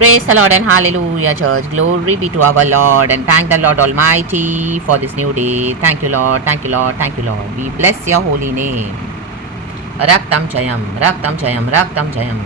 Praise the Lord and hallelujah, church. Glory be to our Lord and thank the Lord Almighty for this new day. Thank you, Lord. Thank you, Lord. Thank you, Lord. We bless your holy name. रक्तम जयम रक्तम जयम रक्तम जयम।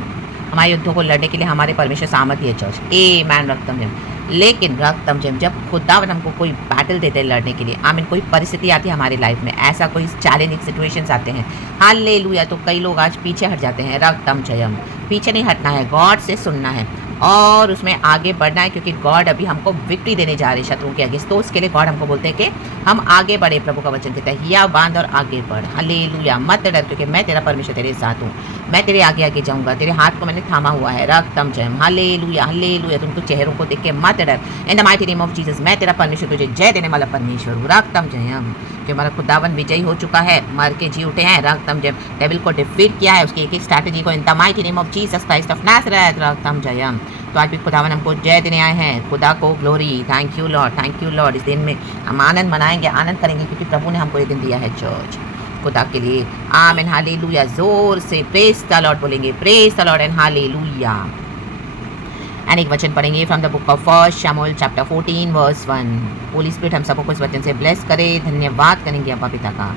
हमारे युद्धों को लड़ने के लिए हमारे परमेश्वर सामर्थ्य है चर्च। A man रक्तम Jayam. लेकिन रक्तम जयम जब खुदावन हमको कोई बैटल देते हैं लड़ने के लिए, आमीन, कोई परिस्थिति आती है हमारी लाइफ में, ऐसा कोई चैलेंजिंग सिचुएशंस आते हैं, हालेलुया, तो कई लोग आज पीछे हट जाते हैं। रक्तम जयम, पीछे नहीं हटना है, गॉड से सुनना है और उसमें आगे बढ़ना है, क्योंकि गॉड अभी हमको विक्ट्री देने जा रहे हैं शत्रुओं के अगेंस्ट। तो उसके लिए गॉड हमको बोलते हैं कि हम आगे बढ़े। प्रभु का वचन कहता है हिया बांध और आगे बढ़। हालेलुया, मत डर, क्योंकि मैं तेरा परमेश्वर तेरे साथ हूँ। मैं तेरे आगे आगे जाऊँगा, तेरे हाथ को मैंने थामा हुआ है। रक्तम जयम, हालेलुया हालेलुया। तुम तो चेहरों को देख के मत डर। इन the mighty name of Jesus, मैं तेरा परमेश्वर, तुझे जय देने वाला परमेश्वर हूँ। रक्तम जयम, कि हमारा खुदावन विजयी हो चुका है, मर के जी उठे हैं। रक्तम जयम, डेविल को डिफीट किया है, उसकी एक एक स्ट्रैटेजी को। In the mighty name of Jesus Christ of Nazareth, रक्तम जयम। तो आज भी खुदावन हमको जय देने आए हैं। खुदा को glory. Thank you Lord, thank you Lord. इस दिन में हम आनंद मनाएंगे, आनंद करेंगे, क्योंकि प्रभु ने हमको ये दिन दिया है चर्च, खुदा के लिए। आमीन, हालेलुया। जोर से प्रेज द लॉर्ड बोलेंगे, praise the Lord and hallelujah. And एक वचन पढ़ेंगे from the book of first शमूएल चैप्टर 14 वर्स 1। होली स्पिरिट हम सबको इस वचन से ब्लेस करे। धन्यवाद करेंगे अब्बा पिता का।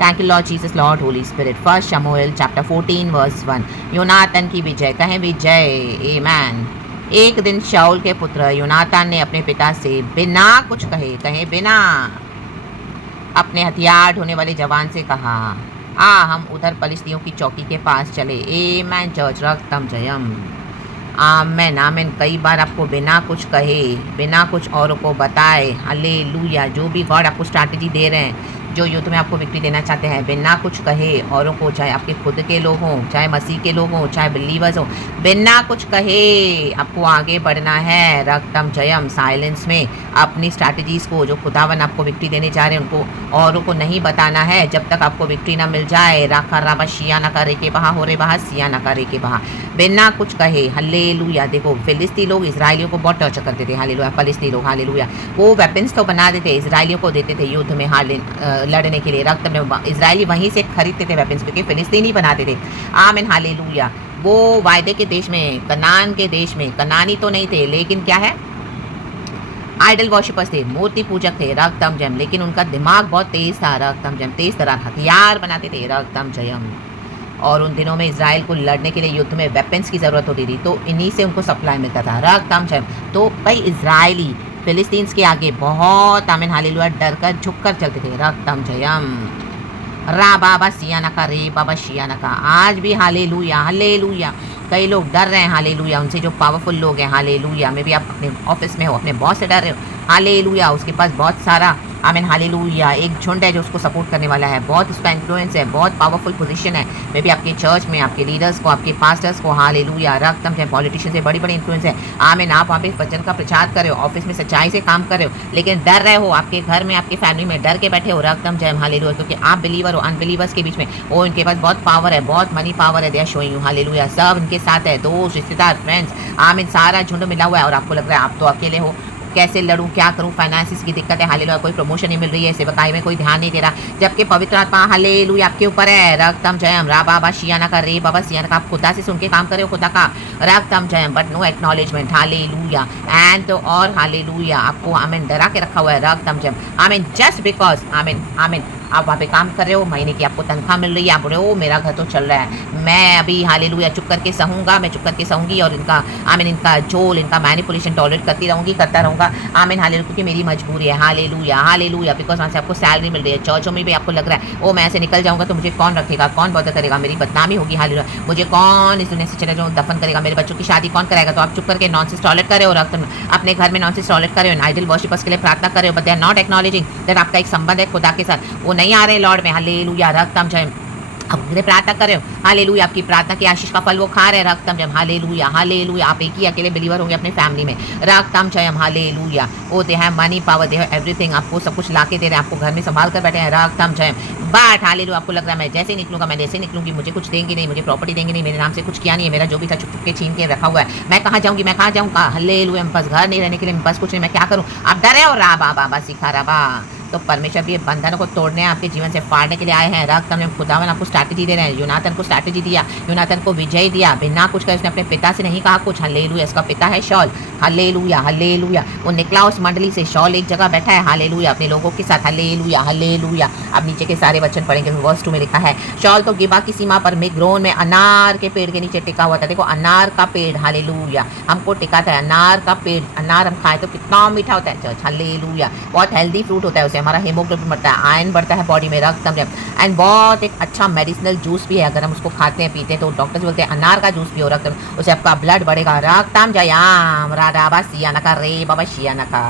Thank you Lord Jesus, Lord Holi spirit. First शमूएल चैप्टर 14 वर्स 1। योनातान की विजय, कहें विजय। आमेन। एक दिन शाऊल के पुत्र योनातान ने अपने पिता से बिना कुछ कहे, कहें बिना, अपने हथियार ढोने वाले जवान से कहा, आ हम उधर पलिश्तियों की चौकी के पास चले। आमेन चर्च, रक्तम जयम। आमेन आमेन। कई बार आपको बिना कुछ कहे, बिना कुछ औरों को बताए, हालेलुया, जो भी गॉड आपको स्ट्रैटेजी दे रहे हैं, जो युद्ध में आपको विक्ट्री देना चाहते हैं, बिना कुछ कहे औरों को, चाहे आपके खुद के लोग हों, चाहे मसीह के लोग हों, चाहे बिलीवर्स हों, बिना कुछ कहे आपको आगे बढ़ना है। रक्तम जयम, साइलेंस में अपनी स्ट्रैटेजीज़ को, जो खुदावन आपको विक्ट्री देने जा रहे हैं, उनको औरों को नहीं बताना है जब तक आपको विक्ट्री ना मिल जाए। राखा राबा शिया ना करे के बहा हो रे बहा सिया ना करे के बहा, बिना कुछ कहे। हालेलुया। देखो फिलिस्ती लोग इजराइलियों को बहुत टॉर्चर करते थे। हालेलुया। फलिस्ती लोग, हालेलुया, वो वेपन्स तो बना देते, इजराइलियों को देते थे युद्ध में लड़ने के लिए। रक्त में इजरायली वहीं से खरीदते थे वेपन्स, क्योंकि फिलिस्तीनी बनाते थे। आमीन, हालेलुया। वो वायदे के देश में, कनान के देश में, कनानी तो नहीं थे, लेकिन क्या है, आइडल वॉशिपर्स थे, मूर्ति पूजक थे। रक्तम जयम। लेकिन उनका दिमाग बहुत तेज था। रक्तम जयम, तेज तरह हथियार बनाते थे। रक्तम जयम। और उन दिनों में इजराइल को लड़ने के लिए युद्ध में वेपन्स की ज़रूरत होती थी, तो इन्हीं से उनको सप्लाई मिलता था। रक्तम जयम। तो कई इजरायली फिलिस्तीन्स के आगे बहुत, आमीन हालेलुया, डर कर झुक कर चलते थे। रक्तम जयम। रा बाबा सिया नका रे बाबा शिया नका। आज भी हालेलुया हालेलुया, कई लोग डर रहे हैं। हालेलुया, उनसे जो पावरफुल लोग हैं। हालेलुया। मे भी आप अपने ऑफिस में हो, अपने बॉस से डर रहे हो। हालेलुया, उसके पास बहुत सारा, आमीन हालेलुया, एक झुंड है जो उसको सपोर्ट करने वाला है, बहुत उसका इन्फ्लुएंस है, बहुत पावरफुल पोजीशन है। मे भी आपके चर्च में, आपके लीडर्स को, आपके पास्टर्स को, हालेलुया, रक्तम जयम, पॉलिटिशियन से बड़ी बड़ी इन्फ्लुएंस है। आमीन। आप वहाँ पे वचन का प्रचार कर रहे हो, ऑफिस में सच्चाई से काम कर रहे हो, लेकिन डर रहे हो, आपके घर में, आपकी फैमिली में डर के बैठे हो। रक्तम जयम, हालेलुया, क्योंकि आप बिलीवर हो, अनबिलीवर्स के बीच में वो, इनके पास बहुत पावर है, बहुत मनी पावर है। They are showing you, hallelujah, सब इनके साथ है, दोस्त, रिश्तेदार, फ्रेंड्स, आमीन, सारा झुंड मिला हुआ है, और आपको लग रहा है आप तो अकेले हो। कैसे लड़ूं, क्या करूं, फाइनेंसिस की दिक्कत है। हालेलुया, कोई प्रमोशन नहीं मिल रही है, सेवकाई में कोई ध्यान नहीं दे रहा, जबकि पवित्र आत्मा हालेलुया आपके ऊपर है। रक्तम जयम। रा बाबा शियाना का रे बाबा सियाना का। आप खुदा से सुन के काम करे हो, खुदा का। रक्तम जयम, but no acknowledgement. Hallelujah. And तो और हालेलुया, आपको आमीन डरा के रखा हुआ है। रक्तम जयम, आमीन, जस्ट बिकॉज, आमीन आमीन, आप वहाँ पे काम कर रहे हो, महीने की आपको तनख्वाह मिल रही है, आप बोल रहे हो मेरा घर तो चल रहा है, मैं अभी हालेलुया चुप करके सहूँगा, मैं चुप करके सहूँगी, और इनका आमीन, इनका झोल, इनका मैनिपुलेशन टॉलरेट करती रहूँगी, करता रहूँगा। आमीन हालेलुया, क्योंकि मेरी मजबूरी है। हालेलुया हालेलुया, बिकॉज वहाँ से आपको सैलरी मिल रही है। चर्चों में भी आपको लग रहा है, ओ मैं ऐसे निकल जाऊँगा तो मुझे कौन रखेगा, कौन बदर करेगा, मेरी बदनामी होगी। हालेलुया, मुझे कौन इस दुनिया से चले जाऊँ दफन करेगा, मेरे बच्चों की शादी कौन कराएगा। तो आप चुप करके नॉनसेंस टॉलरेट कर रहे हो, रक्त अपने घर में नॉनसेंस टॉलरेट कर रहे हो, आइडल वर्शिपर्स के लिए प्रार्थना कर रहे हो, but they are not acknowledging that आपका एक संबंध है खुदा के साथ, वो नहीं आ रहे लॉर्ड में। हालेलुया, रक्तम जयम। अब मुझे प्रार्थना कर रहे हो, हालेलुया, आपकी प्रार्थना की आशीष का फल वो खा रहे हैं। रक्तम जयम, हालेलुया हालेलुया। आप एक ही अकेले बिलीवर होंगे अपने फैमिली में। रक्तम जयम, हालेलुया। वो they have money power, they have everything, आपको सब कुछ ला के दे रहे हैं, आपको घर में संभाल कर बैठे हैं। रक्तम जयम, बट हालेलुया, आपको लग रहा है मैं जैसे निकलूंगा, मैं जैसे निकलूंगी, मुझे कुछ देंगे नहीं, मुझे प्रॉपर्टी देंगे नहीं, मेरे नाम से कुछ किया नहीं है, मेरा जो भी था चुप चुप के छीन के रखा हुआ है, मैं कहाँ जाऊँगी, मैं कहाँ जाऊँगा। हालेलुया, मेरे पास घर नहीं रहने के लिए, मेरे पास कुछ नहीं, मैं क्या करूँ। आप डरे हो। रा बाबा सिखा रबा, तो परमेश्वर भी ये बंधन को तोड़ने आपके जीवन से फाड़ने के लिए आए हैं। रक्त में खुदावन आपको स्ट्रैटेजी दे रहे हैं। यूनाथन को स्ट्रैटेजी दिया, यूनाथन को विजय दिया, बिना कुछ कहे उसने अपने पिता से नहीं कहा कुछ। हालेलुया। इसका पिता है शॉल। Hallelujah hallelujah. वो निकला उस मंडली से, शॉल एक जगह बैठा है। हालेलुया अपने लोगों के साथ। Hallelujah hallelujah. अब नीचे के सारे वचन पढ़ेंगे। वर्स 2 में लिखा है, शॉल तो गिबा की सीमा पर मिग्रोन में अनार के पेड़ के नीचे टिका हुआ था। देखो अनार का पेड़, हालेलुया, हमको टिकाता है। अनार का पेड़, अनार हम खाए तो कितना मीठा होता है चर्च। हालेलुया। बहुत हेल्दी फ्रूट होता है, उसे हमारा हीमोग्लोबिन बढ़ता है, आयरन बढ़ता है बॉडी में, रक्त एंड बहुत एक अच्छा मेडिसिनल जूस भी है। अगर हम उसको खाते हैं पीते हैं तो डॉक्टर्स बोलते हैं अनार का जूस पियो, रक्त उसे आपका ब्लड बढ़ेगा। रक्तम जयाम राधाबा सियानका रे बाबा शियानका।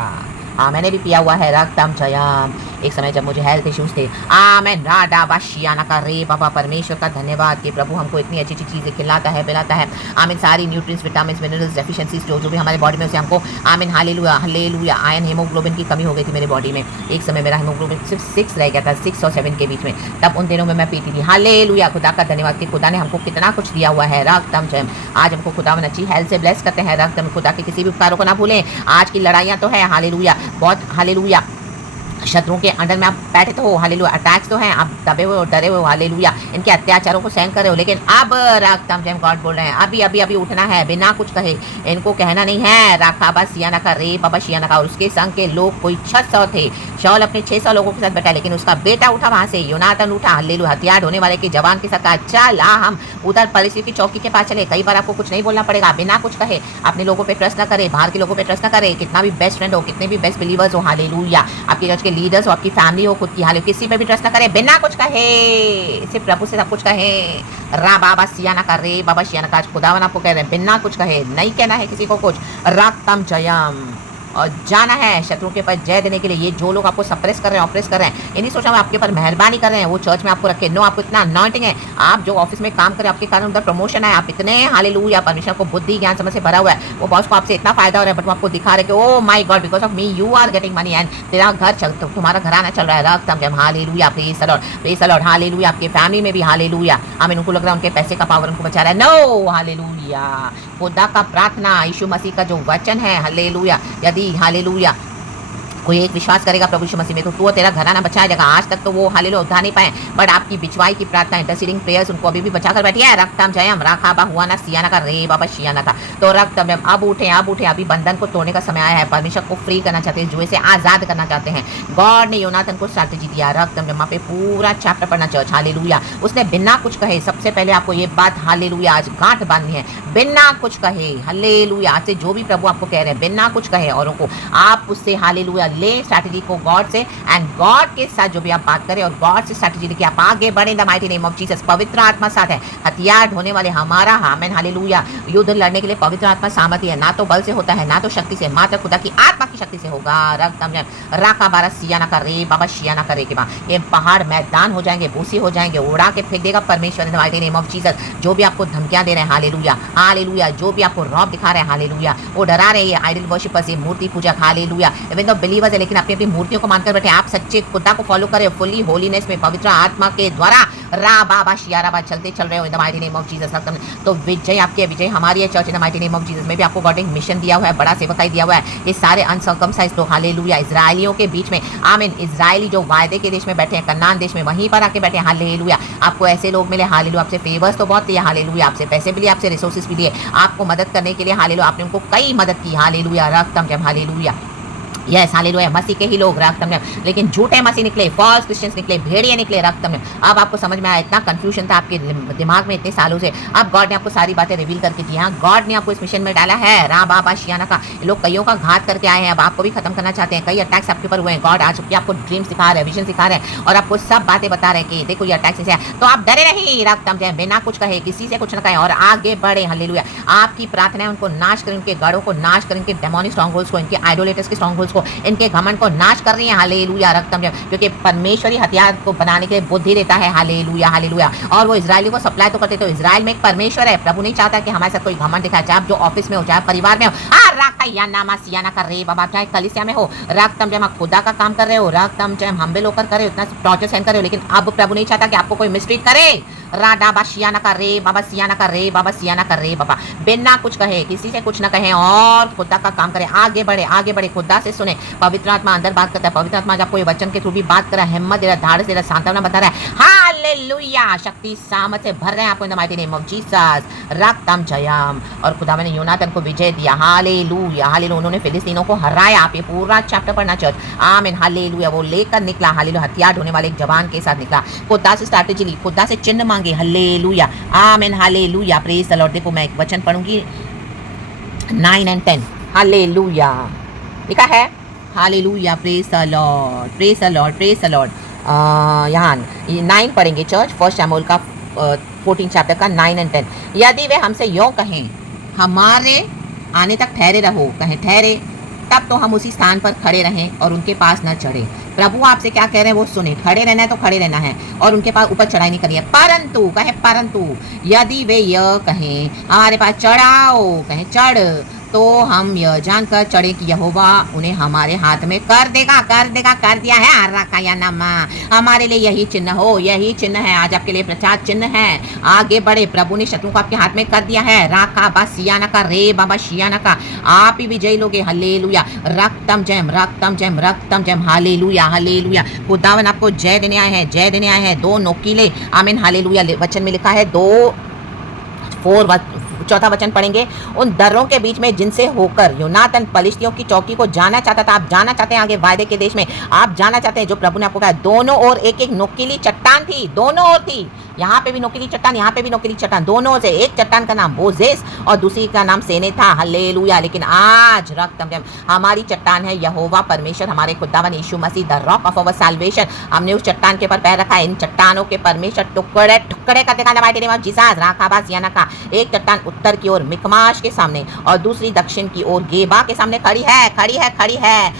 हाँ मैंने भी पिया हुआ है रक्तम जयम, एक समय जब मुझे हेल्थ इश्यूज थे। आमेन। राडा बाशियाना का रे बाबा, परमेश्वर का धन्यवाद कि प्रभु हमको इतनी अच्छी अच्छी चीज़ें खिलाता है, पिलाता है। आमीन। सारी न्यूट्रिएंट्स, विटामिन, मिनरल्स, डेफिशिएंसीज जो भी हमारे बॉडी में उसे हमको, आमीन हालेलुया हालेलुया। आयरन, हीमोग्लोबिन की कमी हो गई थी मेरे बॉडी में। एक समय मेरा हीमोग्लोबिन सिर्फ 6 रह गया था, 6 और 7 के बीच में। तब उन दिनों में मैं पीती थी। हालेलुया। खुदा का धन्यवाद कि खुदा ने हमको कितना कुछ दिया हुआ है। रक्तम जयम। आज हमको खुदावन अच्छी हेल्थ से ब्लेस करते हैं। रक्तम। खुदा के किसी भी उपकारों को ना भूलें। आज की लड़ाइयाँ तो है, हालेलुया, बहुत, हालेलुया। शत्रुओं के अंडर में आप बैठे तो हो, हालेलुया, अटैक्स तो हैं, आप दबे हुए हो, डरे हुए हो, हालेलुया, इनके अत्याचारों को सहन कर रहे हो, लेकिन अब रक्तम जयम गॉड बोल रहे हैं अभी अभी अभी उठना है, बिना कुछ कहे। इनको कहना नहीं है राखा बा सियाना का रे बाबा शियाना का। और उसके संग के लोग कोई 600 थे। शॉल अपने 600 लोगों के साथ बैठा, लेकिन उसका बेटा उठा वहां से, यूनाथन उठा, हालेलुया, हथियार ढोने वाले के जवान के साथ कहा चल हम उधर परिस्थिति की चौकी के पास चले। कई बार आपको कुछ नहीं बोलना पड़ेगा, बिना कुछ कहे। अपने लोगों पे ट्रस्ट ना करे, बाहर के लोगों पे ट्रस्ट ना करे, कितना भी बेस्ट फ्रेंड हो, कितने भी बेस्ट बिलीवर्स हो, हालेलुया, आपके चर्च के लीडर्स हो, आपकी फैमिली हो, खुद की, हाल किसी पे भी ट्रस्ट ना करे, बिना कुछ कहे, सिर्फ प्रभु से सब कुछ कहे। रा बाबा सियाना का रे बाबा शियाना का। खुदावन आपको कह रहे हैं बिना कुछ कहे, नहीं कहना है किसी को कुछ। रक्तम जयम। और जाना है शत्रुओं के पास जय देने के लिए। ये जो लोग आपको सप्रेस कर रहे हैं, ऑप्रेस कर रहे हैं, ये नहीं सोचा आपके ऊपर मेहरबानी कर रहे हैं, वो चर्च में आपको रखे। नो, आपको इतना अनॉइंटिंग है, आप जो ऑफिस में काम करें आपके कारण उधर प्रमोशन है, आप इतने हालेलुया, परमेश्वर को बुद्धि ज्ञान समझ से भरा हुआ है, वो बॉस को आपसे इतना फायदा हो रहा है, बट वो आपको दिखा रहे कि oh my God because of me you are getting money and तेरा घर चल, तुम्हारा घराना चल रहा है। रक्तम जयम। Hallelujah. Praise the Lord. Hallelujah. आपके फैमिली में भी हालेलुया। आमीन। उनको लग रहा है उनके पैसे का पावर उनको बचा रहा है। No, hallelujah. खुदा का प्रार्थना, यीशु मसीह का जो वचन है, हालेलुया, यदि हालेलुया कोई एक विश्वास करेगा प्रभु यीशु मसीह में तो तू तेरा घराना बचाया जाएगा। आज तक तो वो हालेलुया उठा नहीं पाए, बट आपकी बिचवाई की प्रार्थना, इंटरसीडिंग प्रेयर्स उनको अभी भी बचा कर बैठी है। रक्तम जयम। राखा बा हुआ ना सियाना का रे बाबा शियाना का। तो रक्तम जयम। अब उठे, अब उठे, अभी बंधन को तोड़ने का समय आया है। परमेश्वर को फ्री करना चाहते हैं, जुए से आजाद करना चाहते हैं। गॉड ने यूनाथन को स्ट्रैटेजी दिया। रक्तम जयम पे पूरा चैप्टर पढ़ना चर्च, हालेलुया। उसने बिना कुछ कहे, सबसे पहले आपको ये बात हालेलुया आज गांठ बांधनी है, बिना कुछ कहे, हालेलुया। आज से जो भी प्रभु आपको कह रहे हैं बिना कुछ कहे औरों को, आप उससे हालेलुया ले स्ट्रैटेजी को गॉड से, एंड गॉड के साथ जो भी आप बात करें और गॉड से स्ट्रैटेजी लेके आप आगे बढ़े। The mighty name of Jesus. पवित्र आत्मा साथ है, हथियार ढोने वाले हमारा, आमीन हालेलुया। युद्ध लड़ने के लिए पवित्र आत्मा सामर्थ्य है, ना तो बल से होता है, ना तो शक्ति से, मात्र खुदा की आत्मा की शक्ति से होगा। रक्तम जयम। राका बारा सियाना का रे बाबा शियाना करे के बाद ये पहाड़ मैदान हो जाएंगे, भूसी हो जाएंगे, उड़ा के फेंक देगा परमेश्वर इन the mighty name of Jesus. जो भी आपको धमकियां दे रहे हैं, हालेलुया हालेलुया, जो भी आपको रौब दिखा रहे हैं, हालेलुया, वो डरा रहे हैं आइडल वर्शिपर्स, ये मूर्ति पूजक, हालेलुया, इवन दो बिलीवर्स है लेकिन अपनी अपनी मूर्तियों को मानकर बैठे। आप सच्चे खुदा को फॉलो करें फुल्ली होलीनेस में, पवित्र आत्मा के द्वारा रा बाबा शियारा बा चलते चल रहे हो इन the mighty name of Jesus. तो विजय आपकी है, विजय हमारी है church in the mighty name of Jesus. में भी आपको गॉड एक मिशन दिया हुआ है, बड़ा सेवकाई दिया हुआ है। ये सारे अनसर्कमसाइज्ड लोग, हालेलुया, इजराइलियों के बीच में, आमीन, इजराइली जो वायदे के देश में बैठे हैं, कनान देश में, वहीं पर आके बैठे हैं, हालेलुया। आपको ऐसे लोग मिले, हालेलुया, आपसे फेवर्स तो बहुत लिए, हालेलुया, आपसे पैसे भी लिए, आपसे रिसोर्सेज भी लिए, आपको मदद करने के लिए, हालेलुया, आपने उनको कई मदद की, हालेलुया। रक्तम जयम। हालेलुया। Yes hallelujah. मसीह के ही लोग, रक्तम में, लेकिन झूठे मसीह निकले, फॉल्स क्रिश्चियंस निकले, भेड़िए निकले, रक्तम में। अब आपको समझ में आया, इतना कंफ्यूजन था आपके दिमाग में इतने सालों से, अब गॉड ने आपको सारी बातें रिवील करके दी। हाँ, गॉड ने आपको इस मिशन में डाला है। रा बाबा शियाना का लोग कईयों का घात करके आए हैं, अब आपको भी खत्म करना चाहते हैं। कई अटैक्स आपके ऊपर हुए हैं, गॉड आज आपको ड्रीम सिखा रहे हैं, विजन सिखा रहे हैं, और आपको सब बातें बता रहे हैं कि देखो ये अटैक्स ऐसे है, तो आप डरे नहीं, रक्तम जय, बिना कुछ कहे, किसी से कुछ न कहे, और आगे बढ़े, हालेलुया। आपकी प्रार्थना है उनको नाश करें, उनके गढ़ों को नाश करें, इनके डेमोनिक स्ट्रॉन्गहोल्ड्स को, इनके आइडोलेटर्स के स्ट्रॉन्गहोल्ड्स को, इनके घमंड को नाश कर रही है, हालेलुया। रक्तम जयम। क्योंकि परमेश्वरी हथियार को बनाने के लिए बुद्धि देता है, हालेलुया हालेलुया। और वो इजराइली को सप्लाई तो करते, तो इजराइल में एक परमेश्वर है। प्रभु नहीं चाहता कि हमारे साथ कोई घमंड दिखाए, चाहे आप जो ऑफिस में हो, चाहे परिवार में हो, राका या नामा सियाना कर रहे बाबा, चाहे कलीसिया में हो, रक्तम जयम, खुदा का काम कर रहे हो, रक्तम जयम, हम्बल होकर करे, इतना टॉर्चर सहन कर रहे हो, लेकिन अब प्रभु नहीं चाहता कि आपको कोई मिस्ट्रीट करे। राडा बाशियाना का रे बाबा सियाना का रे बाबा सियाना का रे बाबा। बिना कुछ कहे, किसी से कुछ ना कहे और खुदा का काम करे, आगे बढ़े, खुदा से सुने। पवित्र आत्मा अंदर बात करता है, पवित्र आत्मा जब कोई वचन के थ्रू भी बात कर रहा है, हिम्मत दे रहा है, धाड़ दे रहा है, सांत्वना बता रहा है। हालेलुया, शक्ति सामर्थ से भर रहे हैं आपको in the mighty name of Jesus. रक्तम जयम। और खुदा ने यूनातन को विजय दिया। Hallelujah, hallelujah. उन्होंने फिलिस्तीनों को हराया। आप ये पूरा चैप्टर पढ़ना चर्च। आमीन, हालेलुया। वो लेकर निकला, हालेलुया, हथियार ढोने वाले एक जवान के साथ निकला। खुदा से स्ट्रैटेजी ली, खुदा से चिन्ह मांगे। हालेलुया, आमीन, हालेलुया। Praise the Lord. देखो मैं एक वचन पढ़ूंगी 9 और 10। हालेलुया लिखा है। Hallelujah, praise the Lord, praise the Lord, praise the Lord. यहाँ 9 पढ़ेंगे चर्च, 1 शमूएल का 14 चैप्टर का 9 और 10। यदि वे हमसे यों कहें, हमारे आने तक ठहरे रहो, कहें ठहरे, तब तो हम उसी स्थान पर खड़े रहें और उनके पास न चढ़े। प्रभु आपसे क्या कह रहे हैं वो सुने। खड़े रहना है तो खड़े रहना है और उनके पास ऊपर चढ़ाई नहीं करनी है। परंतु कहे, परंतु यदि वे यह कहें हमारे पास चढ़ाओ, कहें चढ़, तो हम यह जानकर चढ़े कि यहोवा उन्हें हमारे हाथ में कर देगा, कर देगा, कर दिया है। आराकायानामा, हमारे लिए यही चिन्ह हो, यही चिन्ह है आज आपके लिए प्रचार चिन्ह है। आगे बढ़े, प्रभु ने शत्रु को आपके हाथ में कर दिया है। राका बा सियाना का रे बाबा शियाना का, आप ही विजयी लोगे। हालेलुया, रक्तम जयम, रक्तम जयम, रक्तम जयम। Hallelujah, hallelujah. खुदावन आपको जय देने आए हैं, जय देने आए हैं। 2 नोकीले, आमीन, हालेलुया। वचन में लिखा है 4 चौथा वचन पढ़ेंगे। उन दर्रों के बीच में जिनसे होकर यूनातन पलिश्तियों की चौकी को जाना चाहता था। आप जाना चाहते हैं आगे वायदे के देश में, आप जाना चाहते हैं जो प्रभु ने आपको कहा। दोनों ओर एक एक नोकीली चट्टान थी, दोनों ओर थी। यहाँ पे भी नोकीली चट्टान, यहाँ पे भी नोकीली चट्टान, दोनों से। एक चट्टान का नाम मोजेस और दूसरी का नाम सेने था। हालेलुया। लेकिन आज रक्तम हमारी चट्टान है यहोवा परमेश्वर, हमारे खुदावन यीशु मसीह, the rock of our salvation. हमने उस चट्टान के ऊपर पैर रखा है। इन चट्टानों के परमेश्वर टुकड़े टुकड़े कर देगा माइटी नेम ऑफ जीसस। राकाबा सियाना का एक चट्टान उत्तर की ओर मिकमाश के सामने और दूसरी दक्षिण की ओर गेबा के सामने खड़ी है, खड़ी है, खड़ी है।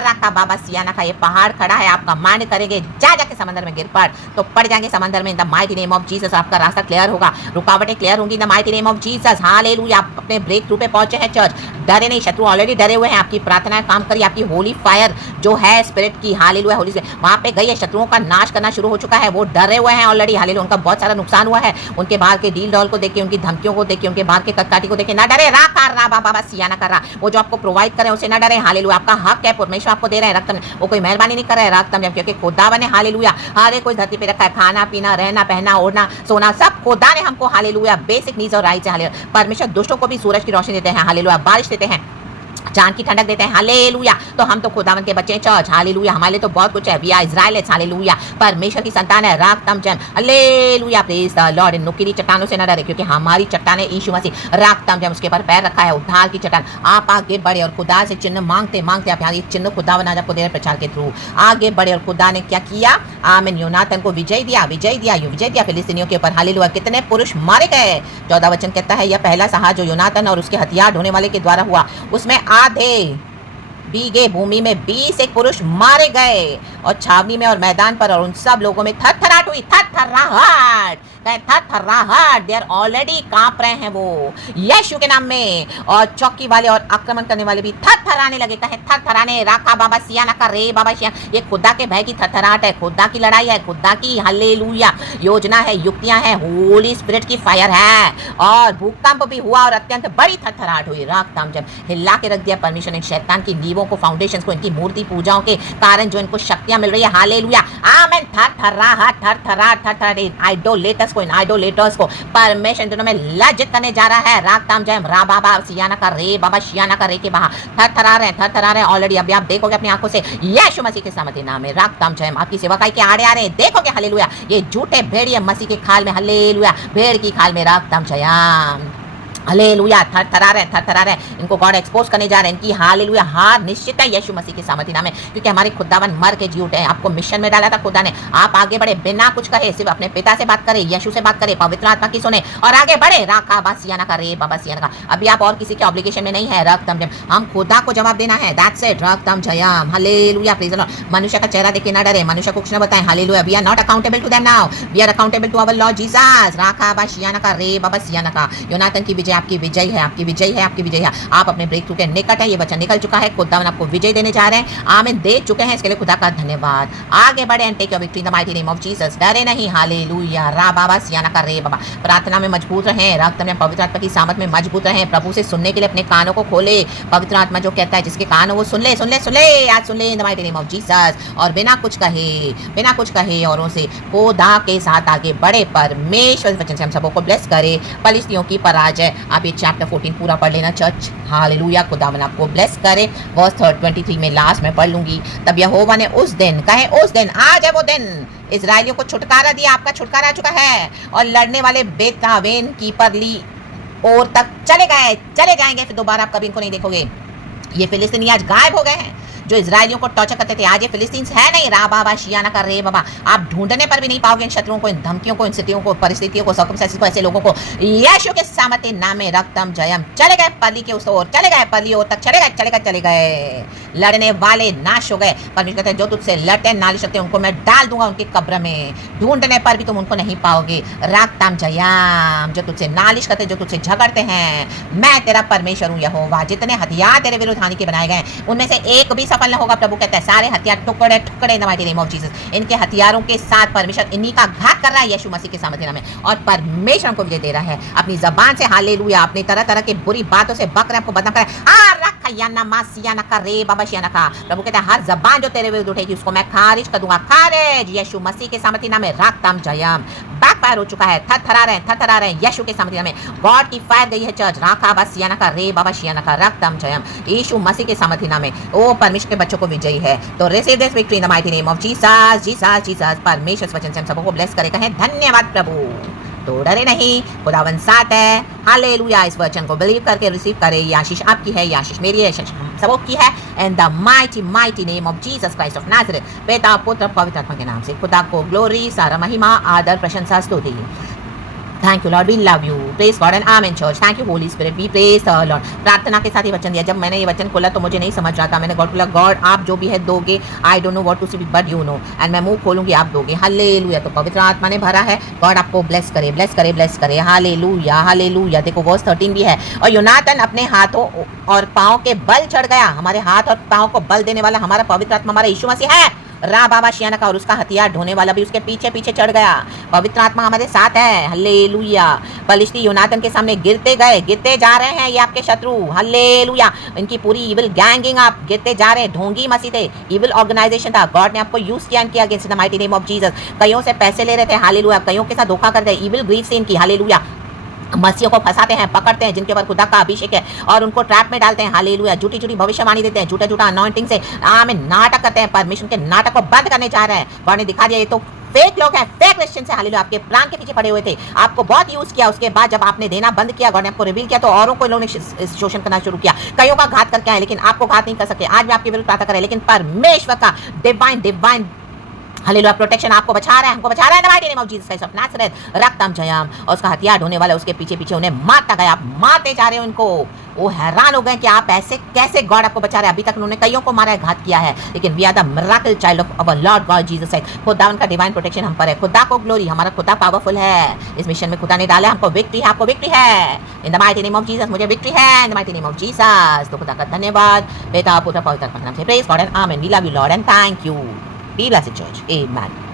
राका बाबा सियाना का ये पहाड़ खड़ा है। आप कमांड करेंगे, जा जाके समंदर में गिर पड़, तो पड़ जाएंगे समंदर में। इन the mighty name of Jesus आपका रास्ता क्लियर होगा, रुकावटें क्लियर होंगी इन the mighty name of Jesus. Hallelujah. आप अपने ब्रेक थ्रू पे पहुंचे हैं चर्च। डरे नहीं, शत्रु ऑलरेडी डरे हुए हैं। आपकी प्रार्थनाएं काम करिए, आपकी होली फायर जो है स्पिरिट की, हालेलुया, होली से वहां पे गई है, शत्रुओं का नाश करना शुरू हो चुका है। वो डरे हुए हैं ऑलरेडी, हालेलुया। उनका बहुत सारा नुकसान हुआ है। उनके बाहर के डील डॉल को देख, उनकी धमकियों को देख, उनके बाहर के कटकाटी को देखे ना डरे। रा बाबा सियाना कर रहा, वो जो आपको प्रोवाइड करे उसे ना डरे। हालेलुया। आपका हक है, परमेश्वर आपको दे रहा है। रक्तम वो कोई मेहरबानी नहीं कर रहा है, रक्तम क्योंकि खुदा ने, हालेलुया, हर एक कोई धरती पे रखा है। खाना पीना, रहना पहना, ओढ़ना सोना, सब खुदा ने हमको, हालेलुया, बेसिक नीड्स और राइट्स है। हालेलुया। परमेश्वर दुष्टों को भी सूरज की रोशनी देते हैं, हालेलुया, बारिश देते हैं, चांद की ठंडक देते हैं। हालेलुया। तो हम तो खुदावन के बच्चे हैं चर्च। हालेलुया। हमारे लिए तो बहुत कुछ है। वी आर इज़राइलिट्स, हालेलुया, परमेश्वर की संतान है। राक्तम जम, हालेलुया, प्रेज द लॉर्ड। इन नुकीली चट्टानों से न डरे क्योंकि हमारी चट्टान है यीशु मसीह। राक्तम जम, उसके ऊपर पैर रखा है, उद्धार की चट्टान। आप आगे बढ़े और खुदा से चिन्ह मांगते मांगते, आप यहाँ एक चिन्ह खुदावन आज आपको दे रहे प्रचार के थ्रू। आगे बढ़े और खुदा ने क्या किया? आमीन, यूनातन को विजय दिया, विजय दिया, विजय दिया फिलिस्तीनियों के ऊपर। हालेलुया। कितने पुरुष मारे गए? 14 वचन कहता है यह पहला सहा जो यूनातन और उसके हथियार ढोने वाले के द्वारा हुआ, उसमें आधे बीघे भूमि में 20 एक पुरुष मारे गए और छावनी में और मैदान पर और उन सब लोगों में थरथराहट हुई। थरथराहट, थरथराहट, दे आर ऑलरेडी कांप रहे हैं वो यीशु के नाम में। और चौकी वाले और आक्रमण करने वाले भी थरथराने लगे। कहे थरथराने, राका बाबा सियाना का रे बाबा सियाना। ये खुदा के भय की थरथराहट है, खुदा की लड़ाई है, खुदा की, हालेलुया, योजना है, युक्तियां हैं, होली स्पिरिट की फायर है। और भूकंप भी हुआ और अत्यंत बड़ी थरथराहट हुई। राकताम जब हिला के रख दिया परमेश्वर ने शैतान की नींवों को, फाउंडेशंस को, इनकी मूर्ति पूजाओं के कारण जो इनको शक्तियां मिल रही है। हालेलुया। आमीन। थरथराहट, थरथराहट, थरथराहट, आइडोलेटर्स को, इन आइडोलेटर्स को परमेश्वर दिनों में लज्जित करने जा रहा है। राकताम जय, रा बाबा सियाना का रे बाबा शियाना का रे के बाहर थरथरा रहे हैं, थरथरा रहे हैं ऑलरेडी। अभी आप देखोगे अपनी आंखों से यीशु मसीह के सामर्थ्य नाम में। राकताम जय, आपकी सेवकाई के आड़े आ रहे हैं, देखोगे। हालेलुया। ये झूठे भेड़िए मसीह के खाल में, हालेलुया, भेड़ की खाल में। राकताम जय, हालेलुया, थरथरा रहे, थरथरा रहे। इनको गॉड एक्सपोज करने जा रहे हैं। इनकी, हालेलुया, हार निश्चित है यीशु मसीह के सामर्थ्य नाम में, क्योंकि हमारे खुदावन मर के जी उठे हैं। आपको मिशन में डाला था खुदा ने। आप आगे बढ़े, बिना कुछ कहे, सिर्फ अपने पिता से बात करें, यीशु से बात करें, पवित्र आत्मा की सुने और आगे बढ़े। राका बासियाना का रे बाबा सियाना का। अभी आप और किसी के ऑब्लिगेशन में नहीं है। रक्तम जयम, हम खुदा को जवाब देना है। That's it. रक्तम जयम, हालेलुया, प्रेज द लॉर्ड। मनुष्य का चेहरा देख के ना डरे, मनुष्य को कुछ ना बताएं। Hallelujah. We are not accountable to them now, we are accountable to our Lord Jesus. राका बासियाना का रे बाबा सियाना का। यूनातन की विजय विजय आपकी विजय है, आपकी विजय है, आपकी विजय है। आप अपने ब्रेक थ्रू के निकट है, ये वचन निकल चुका है, खुदावन आपको विजय देने जा रहे हैं। आमीन, दे चुके हैं, इसके लिए खुदा का धन्यवाद। आगे बढ़े and take your victory in the mighty name of Jesus. डरे नहीं, हालेलुया। रा बाबा सियाना का रे बाबा। प्रार्थना में मजबूत रहें, रक्त में पवित्र आत्मा की सामत में मजबूत रहें। प्रभु से सुनने के लिए अपने कानों को खोले। पवित्र आत्मा जो कहता है जिसके कान हो वो सुन ले, सुन ले, सुन ले, आज सुन ले इन the mighty name of Jesus. और बिना कुछ कहे औरों से खुदा के साथ आगे बढ़े। परमेश्वर वचन से हम सबको ब्लेस करे। फलिस्तियों की पराजय। आप ये चैप्टर 14 पूरा पढ़ लेना चर्च। हालेलुया, खुदावन आपको ब्लेस करे। वर्स 23 में लास्ट में पढ़ लूंगी। तब यहोवा ने उस दिन, कहे उस दिन, आज है वो दिन, इजराइलियों को छुटकारा दिया। आपका छुटकारा आ चुका है। और लड़ने वाले बेतावेन की परली ओर तक चले जाएंगे। फिर दोबारा आप कभी इनको नहीं देखोगे। ये फिलिस्तीनी आज गायब हो गए हैं जो इजराइलियों को टॉर्चर करते थे। आज ये फिलिस्तीन्स है नहीं। रा बाबा शियाना का रे बाबा। आप ढूंढने पर भी नहीं पाओगे इन शत्रुओं को, इन धमकियों को, इन स्थितियों को, परिस्थितियों को, सर्कमस्टेंसेस को, ऐसे लोगों को। यीशु के सामर्थ्य नाम में रक्तम जयम। चले गए परली के उस ओर, चले गए परली ओर तक, चले गए। लड़ने वाले नाश हो गए। परमेश्वर कहते हैं जो तुझसे लड़ते हैं, नालिश रखते हैं, उनको मैं डाल दूंगा उनकी कब्र में। ढूंढने पर भी तुम उनको नहीं पाओगे। रक्तम जयम। जो तुझसे नालिश करते, जो तुझसे झगड़ते हैं, मैं तेरा परमेश्वर हूँ यहोवा। जितने हथियार तेरे विरुद्ध हानि के बनाए गए उनमें से एक भी सफल न होगा। प्रभु कहता है सारे हथियार टुकड़े इन the mighty name of Jesus. इनके हथियारों के साथ परमेश्वर इन्हीं का घात कर रहा है यीशु मसीह के सामर्थ्य नाम में। और परमेश्वर हमको विजय दे रहा है। अपनी जबान से हालेलुया, अपनी तरह तरह की बुरी बातों से बक रहे, आपको बदनाम कर रहे हैं। प्रभु कहता है हर जबान जो तेरे विरुद्ध उठेगी उसको मैं खारिज कर दूंगा। खारिज यीशु मसीह के सामर्थ्य नाम में। रक्तम जयम। बैकफायर हो चुका है। थरथरा रहे हैं यीशु के सामर्थ्य नाम में। गॉड की फायर गई है चर्च। राखा बस सियाना का रे बाबा शियाना का। रक्तम जयम यीशु मसीह के सामर्थ्य नाम में। ओ परमेश्वर के बच्चों को विजयी है। तो receive this victory in the mighty name of Jesus. Jesus Jesus. परमेश्वर वचन से हम सबको ब्लेस करे। कहें धन्यवाद प्रभु। तो डरे नहीं, खुदावन साथ है। हालेलुया। इस वचन को बिलीव करके रिसीव करे। ये आशीष आपकी है, ये आशीष मेरी है, आशीष हम सबों की है। इन the mighty name of Jesus Christ of Nazareth. पिता पुत्र पवित्र आत्मा के नाम से खुदा को ग्लोरी, सारा महिमा, आदर, प्रशंसा, स्तुति। Thank you Lord, we love you. Praise God and amen church. Thank you Holy Spirit, we praise the Lord. प्रार्थना के साथ ही वचन दिया। जब मैंने ये वचन खोला तो मुझे नहीं समझ रहा था। मैंने गॉड बोला गॉड आप जो भी है दोगे। I don't know what to say but you know. And मैं मुंह खोलूंगी आप दोगे। हालेलुया। तो पवित्र आत्मा ने भरा है। गॉड आपको ब्लेस करे, ब्लेस करे, ब्लेस करे। Hallelujah, hallelujah. देखो वर्स 13 भी है। और योनातन अपने हाथों और पाँव के बल चढ़ गया। हमारे हाथ और पाँव को बल देने वाला हमारा पवित्र आत्मा, हमारा यीशु मसीह है। रा बाबा शियाना का। और उसका हथियार ढोने वाला भी उसके पीछे पीछे चढ़ गया। पवित्र आत्मा हमारे साथ है। हल्लेलुया। फलिस्ती योनातन के सामने गिरते गए, गिरते जा रहे हैं ये आपके शत्रु। हल्लेलुया। इनकी पूरी इविल गैंगिंग आप गिरते जा रहे हैं। ढोंगी मसीह थे, इविल ऑर्गेनाइजेशन था। गॉड ने आपको यूज किया against the mighty name of Jesus. कईयों से पैसे ले रहे थे। हालेलुया। कईयों के साथ धोखा करते हैं। इविल ग्रीव से इनकी। हालेलुया। मसीहों को फंसाते हैं, पकड़ते हैं जिनके ऊपर खुदा का अभिषेक है और उनको ट्रैप में डालते हैं। हालेलुया। झूठी झूठी भविष्यवाणी देते हैं, झूठा अनॉइंटिंग से आमीन नाटक करते हैं। परमेश्वर के नाटक को बंद करने जा रहे हैं। गॉड ने दिखा दिया ये तो फेक लोग हैं, फेक क्रिश्चियन से। हालेलुया। आपके प्राण के पीछे पड़े हुए थे, आपको बहुत यूज किया। उसके बाद जब आपने देना बंद किया, गॉड ने आपको रिवील किया, तो औरों को इन्होंने शोषण करना शुरू किया। कईयों का घात करके आए लेकिन आपको घात नहीं कर सके। आज भी आपके विरुद्ध प्रार्थना करें, लेकिन परमेश्वर का डिवाइन हालेलुया प्रोटेक्शन आपको बचा रहा है, हमको बचा रहा है। The mighty name of Jesus Christ of Nazareth. रक्तम जयम। और उसका हथियार ढोने वाला उसके पीछे पीछे उन्हें मारता गया। आप मारते जा रहे हो इनको। वो हैरान हो गए कि आप ऐसे कैसे गॉड आपको बचा रहे हैं। अभी तक उन्होंने कईयों को मारा है, घात किया है, लेकिन we are the miracle child of our Lord God Jesus Christ. खुदा उनका डिवाइन प्रोटेक्शन हम पर है। खुदा को ग्लोरी। हमारा खुदा पावरफुल है। इस मिशन में खुदा ने डाला, हमको विक्ट्री है, आपको विक्ट्री है। इन the mighty name of Jesus. मुझे विक्ट्री है इन the mighty name of Jesus. तो खुदा का धन्यवाद। पिता पुत्र पवित्र आत्मा के नाम से praise God and amen. We love you Lord and thank you. Be blessed church. Amen.